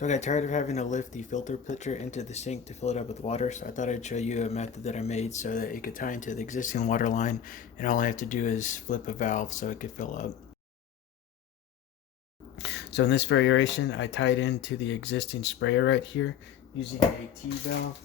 So I got tired of having to lift the filter pitcher into the sink to fill it up with water, so I thought I'd show you a method that I made so that it could tie into the existing water line, and all I have to do is flip a valve so it could fill up. So in this variation, I tied into the existing sprayer right here using a T-valve.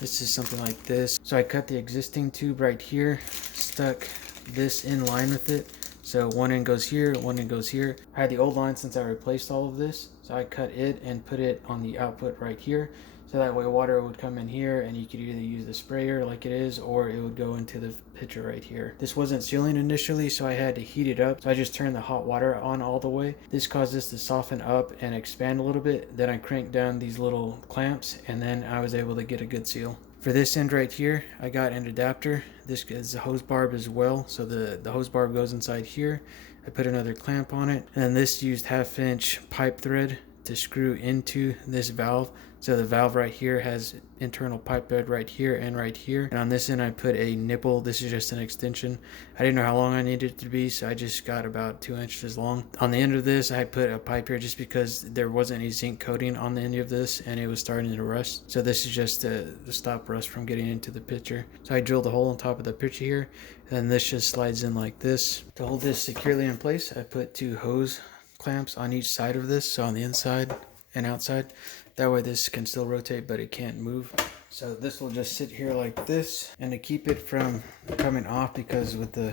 This is something like this. So I cut the existing tube right here, stuck this in line with it. So one end goes here, one end goes here. I had the old line since I replaced all of this. So I cut it and put it on the output right here. So that way water would come in here and you could either use the sprayer like it is, or it would go into the pitcher right here. This wasn't sealing initially, so I had to heat it up. So I just turned the hot water on all the way. This caused this to soften up and expand a little bit. Then I cranked down these little clamps and then I was able to get a good seal. For this end right here, I got an adapter. This is a hose barb as well, so the hose barb goes inside here. I put another clamp on it, and then this used 1/2 inch pipe thread to screw into this valve. So the valve right here has internal pipe thread right here and right here. And on this end I put a nipple. This is just an extension. I didn't know how long I needed it to be, so I just got about 2 inches long. On the end of this I put a pipe here just because there wasn't any zinc coating on the end of this and it was starting to rust. So this is just to stop rust from getting into the pitcher. So I drilled a hole on top of the pitcher here, and this just slides in like this. To hold this securely in place, I put 2 hose clamps on each side of this, so on the inside and outside. That way this can still rotate, but it can't move. So this will just sit here like this. And to keep it from coming off, because with the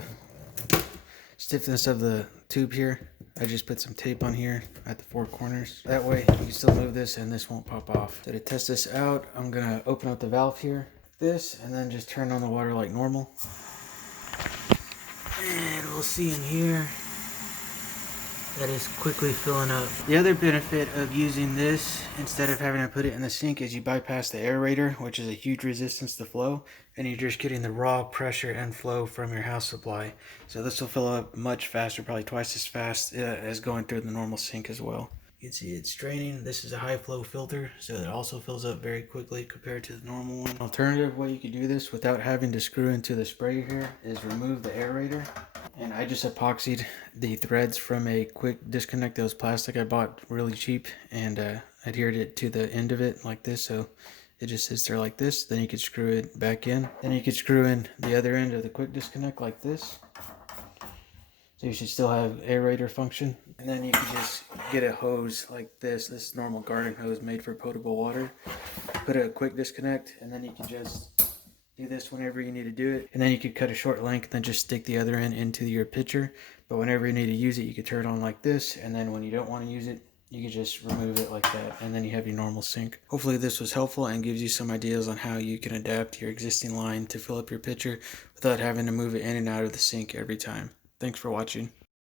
stiffness of the tube here, I just put some tape on here at the 4 corners. That way you can still move this and this won't pop off. So to test this out, I'm gonna open up the valve here, this, and then just turn on the water like normal. And we'll see in here that is quickly filling up. The other benefit of using this instead of having to put it in the sink is you bypass the aerator, which is a huge resistance to flow, and you're just getting the raw pressure and flow from your house supply. So this will fill up much faster, probably twice as fast as going through the normal sink as well. You can see it's draining. This is a high flow filter, so it also fills up very quickly compared to the normal one. Alternative way you could do this without having to screw into the sprayer here is remove the aerator. And I just epoxied the threads from a quick disconnect that was plastic I bought really cheap, and adhered it to the end of it like this, so it just sits there like this. Then you could screw it back in. Then you could screw in the other end of the quick disconnect like this. So you should still have aerator function. And then you can just get a hose like this. This is normal garden hose made for potable water. Put a quick disconnect, and then you can just do this whenever you need to do it. And then you could cut a short length and just stick the other end into your pitcher. But whenever you need to use it, you could turn it on like this. And then when you don't want to use it, you can just remove it like that. And then you have your normal sink. Hopefully this was helpful and gives you some ideas on how you can adapt your existing line to fill up your pitcher without having to move it in and out of the sink every time. Thanks for watching.